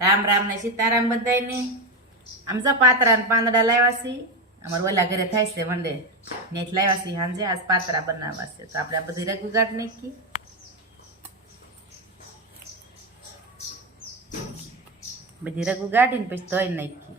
રામ રામ ને સીતારામ બધાને આમ જો પાતરા ને પાંદડા લાવ્યા છે. અમારે ઓલા ઘરે થાય છે વંડે ત્યાંથી લાવ્યા છે સાંજે. આજ પાતરા બનાવવા છે. તો આપણે આ બધી રઘુગાટ નાખી. બધી રઘુ ગાઢીને પછી ધોઈ નાખી.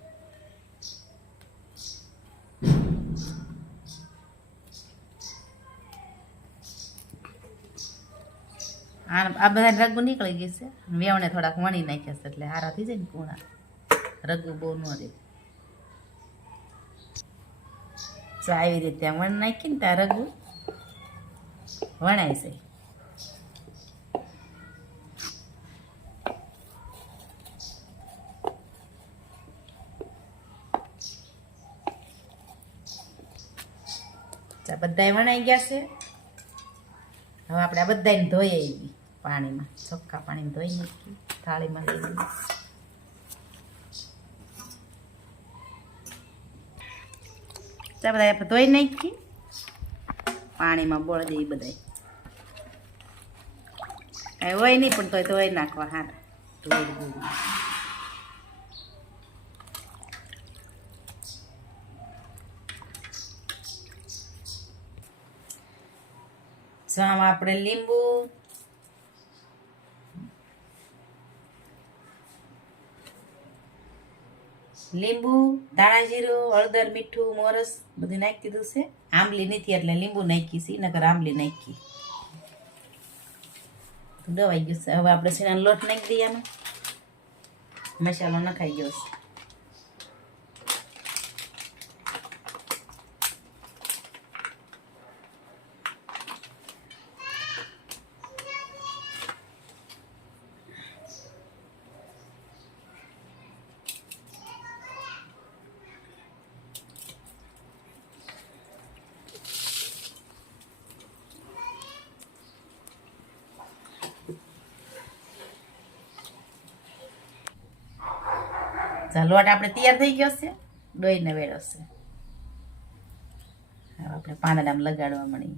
આ આ બધા રગુ નીકળી ગઈ છે. વેવણે થોડાક વણી નાખ્યા છે એટલે હારા થઈ જાય ને કૂણા. રગુ બહુ ન રહે. તો આવી રીતે વણ નાખીને ત્યાં રગુ વણાય છે. ચા બધાય વણાઈ ગયા છે. હવે આપણે આ બધાને ધોઈ આવી પાણીમાં, ચોખ્ખા પાણીમાં ધોઈ નાખી થાળીમાં. લઈ ચા બધા આપણે ધોઈ નાખી. પાણીમાં બોળ દઈએ બધાય. કાંઈ હોય નહીં પણ તોય ધોઈ નાખવા હા ધોઈ ધોઈ આપણે લીંબુ. લીંબુ, ધાણા જીરું, હળદર, મીઠું, મોરસ બધું નાખી દીધું છે. આંબલી નથી એટલે લીંબુ નાખી છે, નકર આંબલી નાખી. દવાઈ ગયું છે. હવે આપણે સીના લોટ નાખી દઈએ મસાલો નખાઈ ગયો છે. ચાલો લોટ આપણે તૈયાર થઈ ગયો છે. દોઈને વેળો છે. હવે આપણે પાંદડામાં લગાડવા મળી.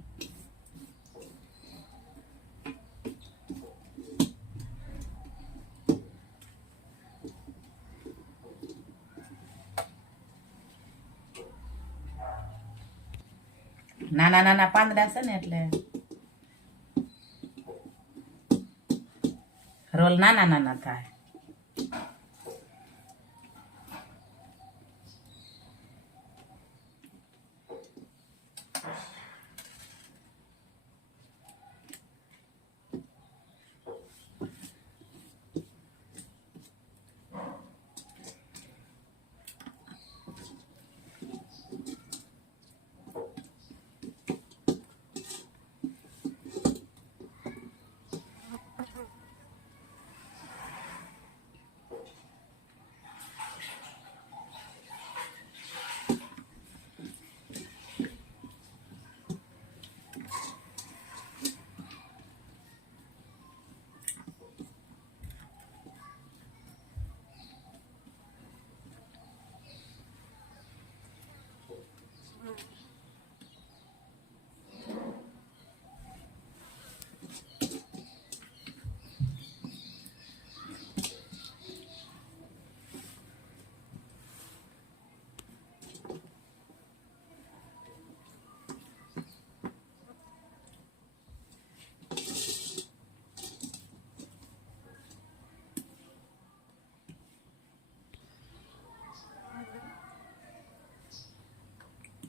નાના નાના પાંદડા છે ને એટલે રોલ નાના નાના થાય.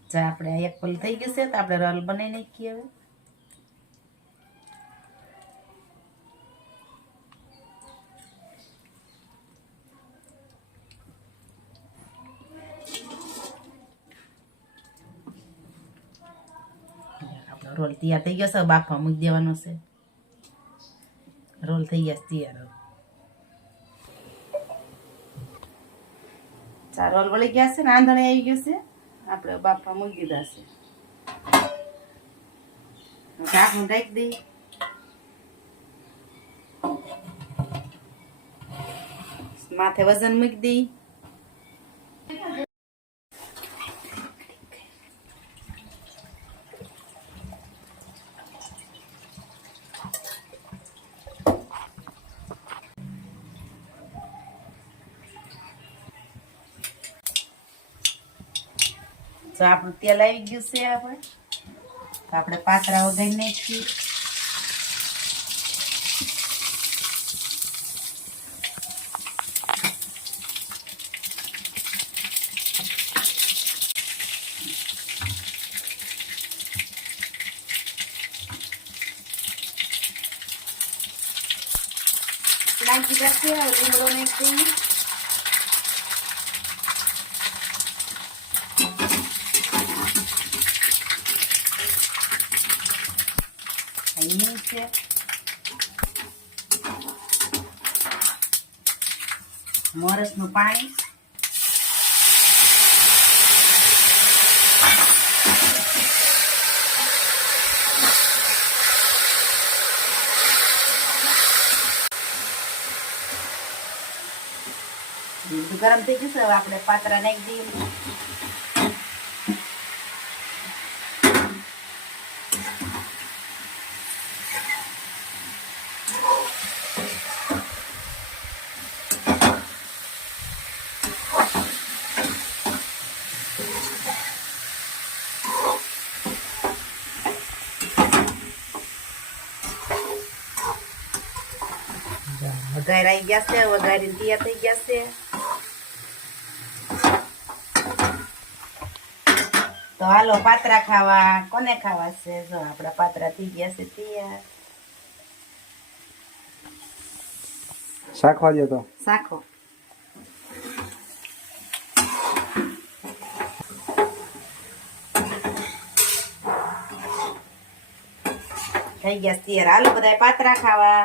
જા આપણે એક પલ થઈ ગયું છે તો આપણે રોલ બનાવી નાખીએ હવે. રોલ તૈયાર થઈ ગયો છે બાફા મૂકી દેવાનો છે. રોલ થઈ ગયા તૈયાર હવે. ચા રોલ વળી ગયા છે ને આંધણે આવી ગયું છે. આપણે બાફા મૂકી દીધા છે. ઢાંકી દઈ માથે વજન મૂકી દઈ તો આપણું તેલ આવી ગયું છે આપણે તો આપણે પાતરા વગાડી નાખીએ. લાગી રાખીએ, હવે લીમડો નાખી છે. મોરસનું પાણી. ગરમ થઈ જશે આપણે પાત્રા નાખી દઈએ. વઘાર આવી ગયા છે વઘારીને તૈયાર થઈ ગયા છે. તો હાલો પાત્રા ખાવા કોને ખાવા છે? જો આપણા પાત્રા થઈ ગયા છે તૈયાર. શાખવા દે તો. શાખો. થઈ ગયા તૈયાર. હાલો બધા પાત્રા ખાવા.